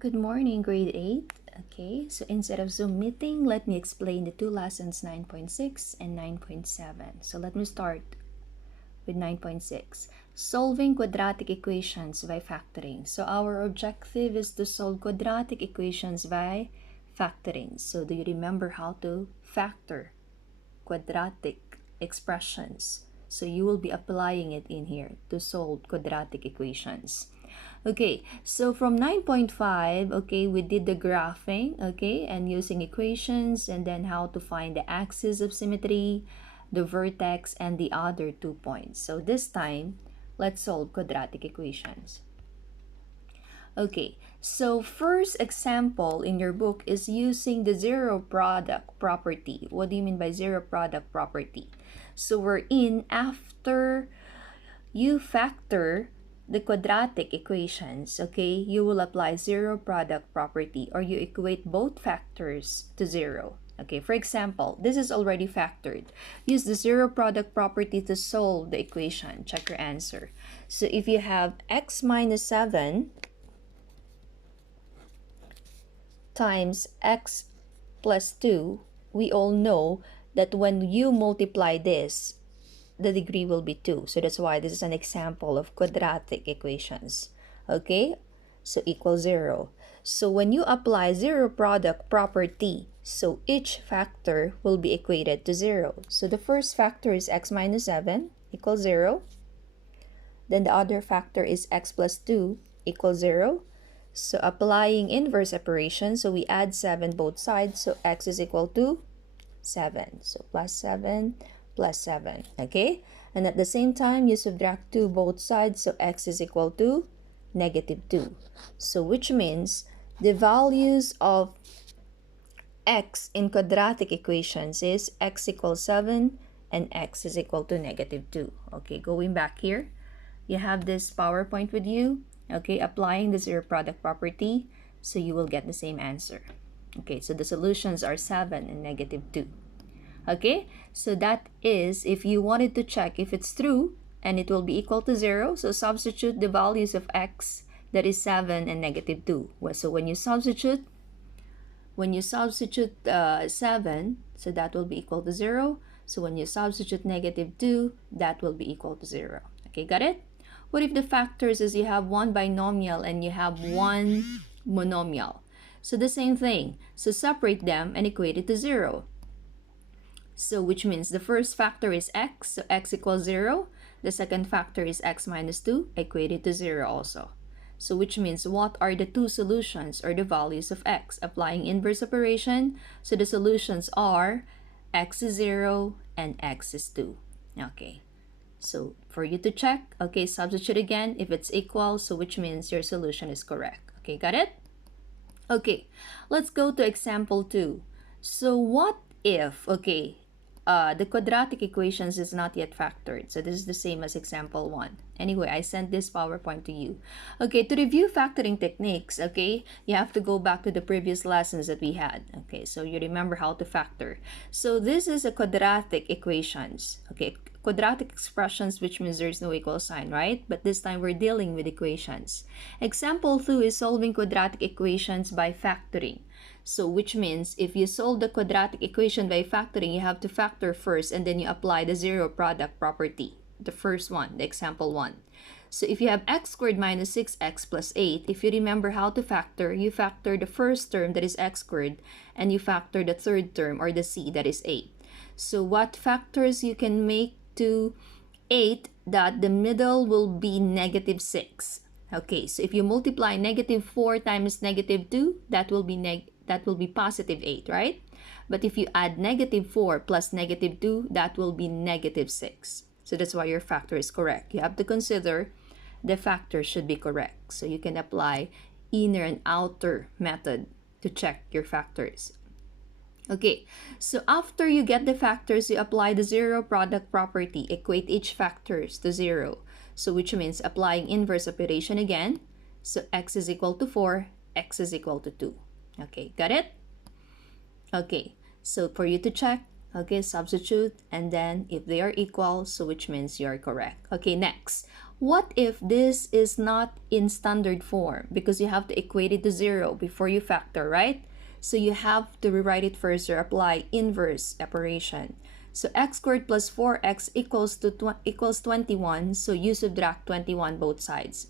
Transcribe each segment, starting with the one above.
Good morning, grade 8. Okay, so instead of Zoom meeting, let me explain the two lessons 9.6 and 9.7. So let me start with 9.6. Solving quadratic equations by factoring. So our objective is to solve quadratic equations by factoring. So do you remember how to factor quadratic expressions? So you will be applying it in here to solve quadratic equations. Okay, so from 9.5, okay, we did the graphing, okay, and using equations, and then how to find the axis of symmetry, the vertex, and the other 2 points. So this time, let's solve quadratic equations. Okay, so first example in your book is using the zero product property. What do you mean by zero product property? So we're in after you factor the quadratic equations, okay, you will apply zero product property, or you equate both factors to zero. Okay, for example, this is already factored. Use the zero product property to solve the equation. Check your answer. So if you have x minus 7 times x plus 2, we all know that when you multiply this, the degree will be 2. So that's why this is an example of quadratic equations. Okay, so equal 0. So when you apply zero product property, so each factor will be equated to 0. So the first factor is x minus 7 equals 0. Then the other factor is x plus 2 equals 0. So applying inverse operation, so we add 7 both sides, so x is equal to 7. So plus 7 plus 7, okay? And at the same time, you subtract 2 both sides, so x is equal to negative 2. So which means the values of x in quadratic equations is x equals 7 and x is equal to negative 2. Okay, going back here, you have this PowerPoint with you, okay, applying the zero product property, so you will get the same answer. Okay, so the solutions are 7 and negative 2. Okay, so that is if you wanted to check if it's true and it will be equal to 0, so substitute the values of x, that is 7 and negative 2. So when you substitute 7, so that will be equal to 0. So when you substitute negative 2, that will be equal to 0. Okay, got it? What if the factors is you have one binomial and you have one monomial? So the same thing. So separate them and equate it to 0. So which means the first factor is x, so x equals 0. The second factor is x minus 2, equated to 0 also. So which means what are the two solutions or the values of x? Applying inverse operation, so the solutions are x is 0 and x is 2. Okay, so for you to check, okay, substitute again if it's equal, so which means your solution is correct. Okay, got it? Okay, let's go to example 2. So what if, okay, the quadratic equations is not yet factored. So this is the same as example 1. Anyway, I sent this PowerPoint to you. Okay, to review factoring techniques, okay, you have to go back to the previous lessons that we had. Okay, so you remember how to factor. So this is a quadratic equations. Okay, quadratic expressions, which means there's no equal sign, right? But this time we're dealing with equations. Example 2 is solving quadratic equations by factoring. So which means if you solve the quadratic equation by factoring, you have to factor first and then you apply the zero product property, the first one, the example 1. So if you have x squared minus 6x plus 8, if you remember how to factor, you factor the first term, that is x squared, and you factor the third term, or the c, that is 8. So what factors you can make to 8 that the middle will be negative 6? Okay, so if you multiply negative 4 times negative 2, that will be positive 8, right? But if you add negative 4 plus negative 2, that will be negative 6. So that's why your factor is correct. You have to consider the factor should be correct. So you can apply inner and outer method to check your factors. Okay, so after you get the factors, you apply the zero product property, equate each factors to 0. So which means applying inverse operation again. So x is equal to 4, x is equal to 2. Okay, got it? Okay, so for you to check, okay, substitute, and then if they are equal, so which means you're correct. Okay, next, What if this is not in standard form? Because you have to equate it to 0 before you factor, right? So you have to rewrite it first or apply inverse operation. So x squared plus 4x equals 21. So you subtract 21 both sides.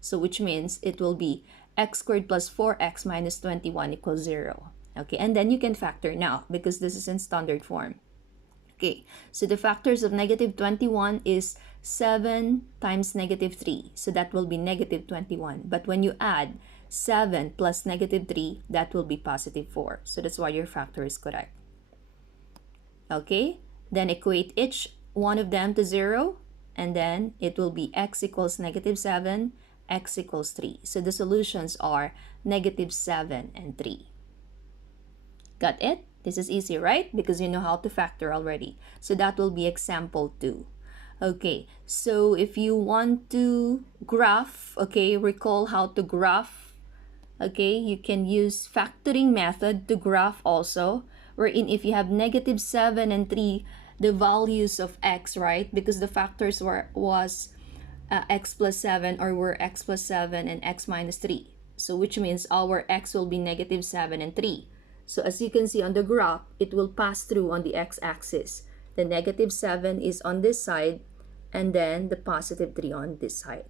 So which means it will be x squared plus 4x minus 21 equals 0. Okay, and then you can factor now because this is in standard form. Okay, so the factors of negative 21 is 7 times negative 3. So that will be negative 21. But when you add 7 plus negative 3, that will be positive 4. So that's why your factor is correct. Okay, then equate each one of them to 0. And then it will be x equals negative 7, x equals 3. So the solutions are negative 7 and 3. Got it? This is easy, right? Because you know how to factor already. So that will be example 2. Okay, so if you want to graph, okay, recall how to graph. Okay, you can use factoring method to graph also. Wherein if you have negative 7 and 3, the values of x, right? Because the factors was x plus 7 or were x plus 7 and x minus 3. So which means our x will be negative 7 and 3. So as you can see on the graph, it will pass through on the x-axis. The negative 7 is on this side and then the positive 3 on this side.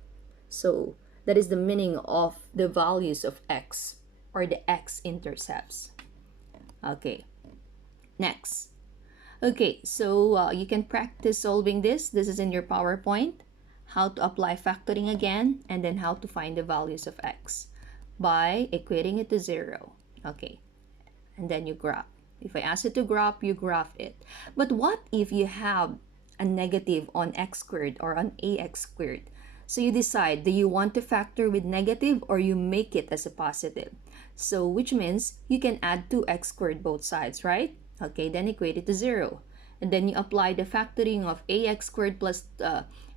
So that is the meaning of the values of x or the x-intercepts. Okay, next. Okay, so you can practice solving this. This is in your PowerPoint. How to apply factoring again and then how to find the values of x by equating it to 0. Okay. And then you graph. If I ask you to graph, you graph it. But what if you have a negative on x squared or on ax squared? So you decide, do you want to factor with negative or you make it as a positive? So which means you can add 2x squared both sides, right? Okay, then equate it to 0. And then you apply the factoring of ax squared plus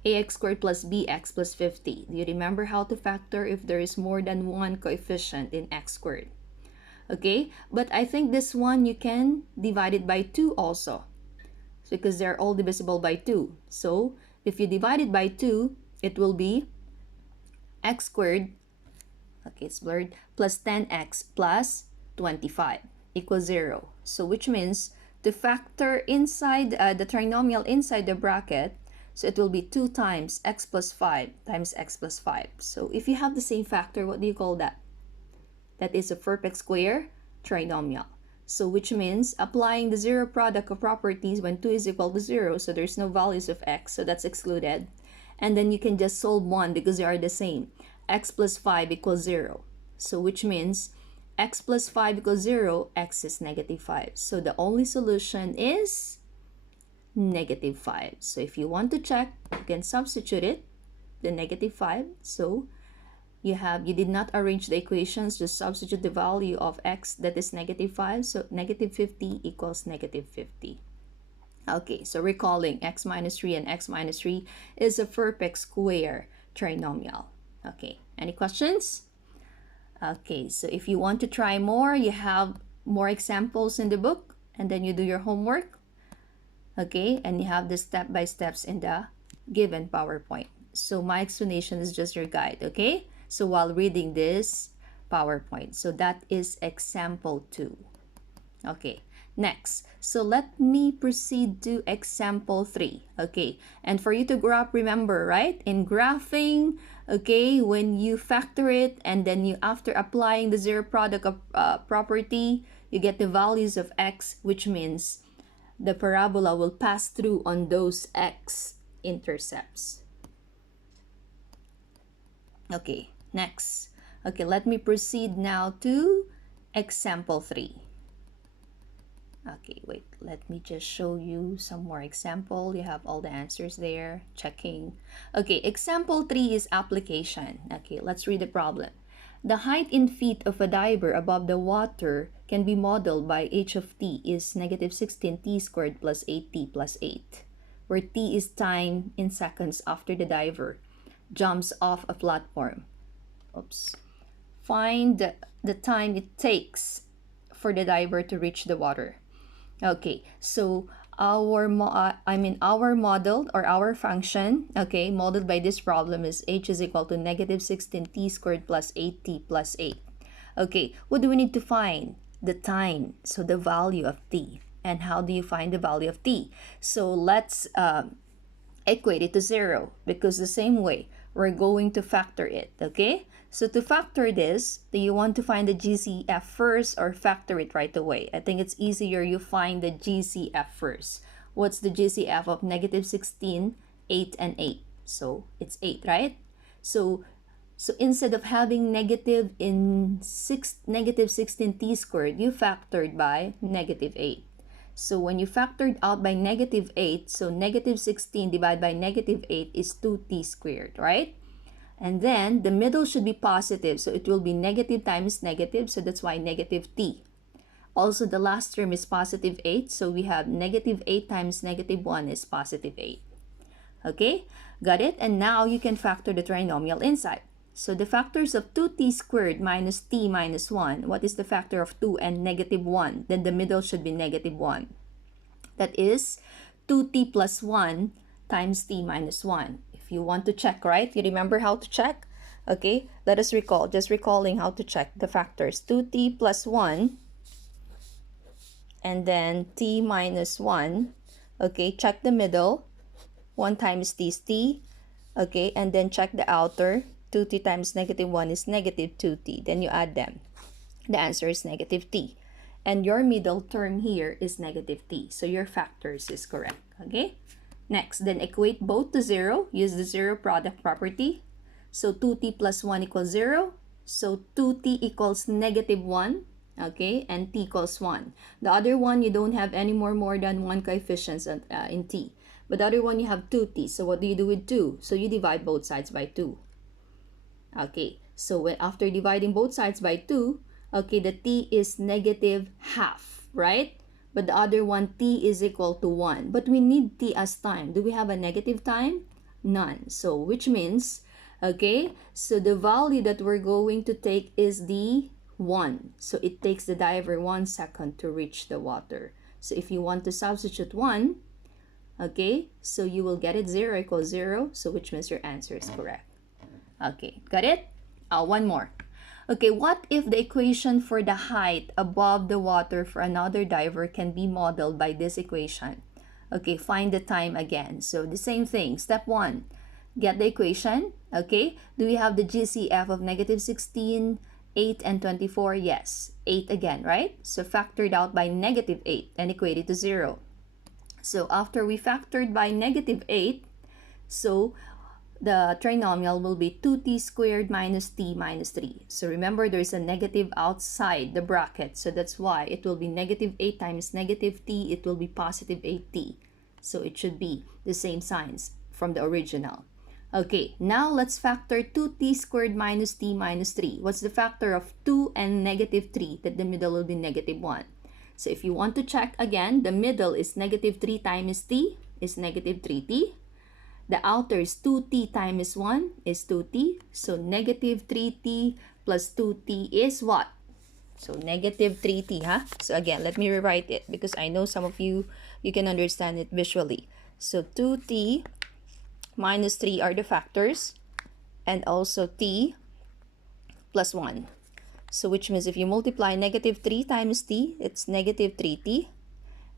bx plus 50. Do you remember how to factor if there is more than one coefficient in x squared? Okay, but I think this one you can divide it by 2 also because they're all divisible by 2. So if you divide it by 2, it will be x squared, okay, it's blurred, plus 10x plus 25 equals 0. So which means to factor inside the trinomial inside the bracket, so it will be 2 times x plus 5 times x plus 5. So if you have the same factor, what do you call that? That is a perfect square trinomial. So which means applying the zero product of properties when 2 is equal to 0, so there's no values of x, so that's excluded. And then you can just solve one because they are the same. X plus 5 equals 0. So which means x plus 5 equals 0, x is negative 5. So the only solution is negative 5. So if you want to check, you can substitute it, the negative 5. So you did not arrange the equations, just substitute the value of x, that is negative 5. So negative 50 equals negative 50. Okay, so recalling x minus 3 and x minus 3 is a perfect square trinomial. Okay, any questions? Okay, so if you want to try more, you have more examples in the book and then you do your homework. Okay, and you have the step-by-steps in the given PowerPoint. So my explanation is just your guide, okay? So while reading this PowerPoint, so that is example 2. Okay, next. So let me proceed to example 3. Okay, and for you to graph, remember, right? In graphing, okay, when you factor it and then you, after applying the zero product of property, you get the values of x, which means the parabola will pass through on those x-intercepts. Okay, next. Okay, let me proceed now to example 3. Okay, wait, let me just show you some more example. You have all the answers there, checking. Okay, example 3 is application. Okay, let's read the problem. The height in feet of a diver above the water can be modeled by h of t is negative 16t squared plus 8t plus 8, where t is time in seconds after the diver jumps off a platform. Oops. Find the time it takes for the diver to reach the water. Okay, so our model or our function, okay, modeled by this problem is h is equal to negative 16t squared plus 8t plus 8. Okay, what do we need to find? The time, so the value of t. And how do you find the value of t? So let's equate it to 0, because the same way we're going to factor it. Okay, so to factor this, do you want to find the GCF first or factor it right away? I think it's easier you find the GCF first. What's the GCF of negative 16, 8, and 8? So it's 8, right? So instead of having negative 16t squared, you factored by negative 8. So when you factored out by negative 8, so negative 16 divided by negative 8 is 2t squared, right? And then the middle should be positive, so it will be negative times negative, so that's why negative t. Also, the last term is positive 8, so we have negative 8 times negative 1 is positive 8. Okay, got it? And now you can factor the trinomial inside. So the factors of 2t squared minus t minus 1, what is the factor of 2 and negative 1? Then the middle should be negative 1. That is 2t plus 1 times t minus 1. If you want to check, right? You remember how to check? Okay, let us recall, just recalling how to check the factors. 2t plus 1 and then t minus 1. Okay, check the middle. 1 times t is t. Okay, and then check the outer. 2t times negative 1 is negative 2t. Then you add them. The answer is negative t. And your middle term here is negative t. So your factors is correct. Okay? Next, then equate both to 0. Use the zero product property. So 2t plus 1 equals 0. So 2t equals negative 1. Okay? And t equals 1. The other one, you don't have any more than 1 coefficients in t. But the other one, you have 2t. So what do you do with 2? So you divide both sides by 2. Okay, so after dividing both sides by 2, okay, the t is negative half, right? But the other one, t is equal to 1. But we need t as time. Do we have a negative time? None. So which means, okay, so the value that we're going to take is the 1. So it takes the diver 1 second to reach the water. So if you want to substitute 1, okay, so you will get it 0 equals 0. So which means your answer is correct. Okay, got it? One more. Okay, what if the equation for the height above the water for another diver can be modeled by this equation? Okay, find the time again. So the same thing. Step 1, get the equation. Okay, do we have the GCF of negative 16, 8, and 24? Yes, 8 again, right? So factored out by negative 8 and equated to 0. So after we factored by negative 8, so the trinomial will be 2t squared minus t minus 3. So remember, there's a negative outside the bracket. So that's why it will be negative 8 times negative t. It will be positive 8t. So it should be the same signs from the original. Okay, now let's factor 2t squared minus t minus 3. What's the factor of 2 and negative 3? That the middle will be negative 1. So if you want to check again, the middle is negative 3 times t is negative 3t. The outer is 2t times 1 is 2t. So negative 3t plus 2t is what? So negative 3t, huh? So again, let me rewrite it because I know some of you can understand it visually. So 2t minus 3 are the factors, and also t plus 1. So which means if you multiply negative 3 times t, it's negative 3t.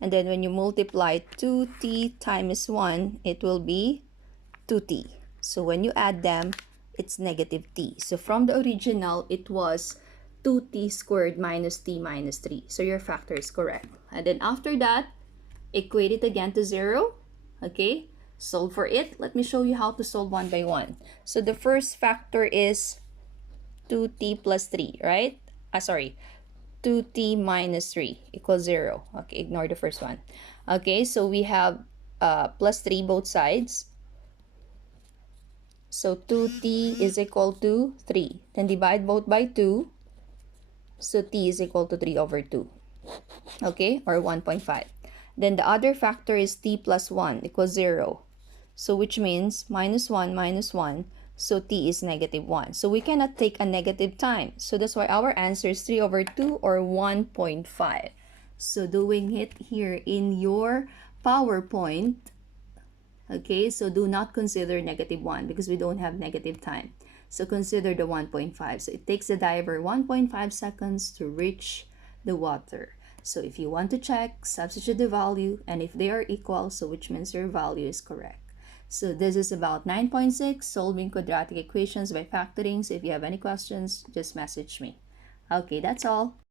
And then when you multiply 2t times 1, it will be 2t. So when you add them, it's negative t. So from the original, it was 2t squared minus t minus 3. So your factor is correct. And then after that, equate it again to 0. Okay, solve for it. Let me show you how to solve one by one. So the first factor is 2t plus 3, right? 2t minus 3 equals 0. Okay, ignore the first one. Okay, so we have plus 3 both sides. So 2t is equal to 3. Then divide both by 2. So t is equal to 3 over 2. Okay, or 1.5. Then the other factor is t plus 1 equals 0. So which means minus 1 minus 1. So t is negative 1. So we cannot take a negative time. So that's why our answer is 3 over 2 or 1.5. So doing it here in your PowerPoint. Okay, so do not consider -1 because we don't have negative time. So consider the 1.5. So it takes the diver 1.5 seconds to reach the water. So if you want to check, substitute the value, and if they are equal, so which means your value is correct. So this is about 9.6, solving quadratic equations by factoring. So if you have any questions, just message me. Okay, that's all.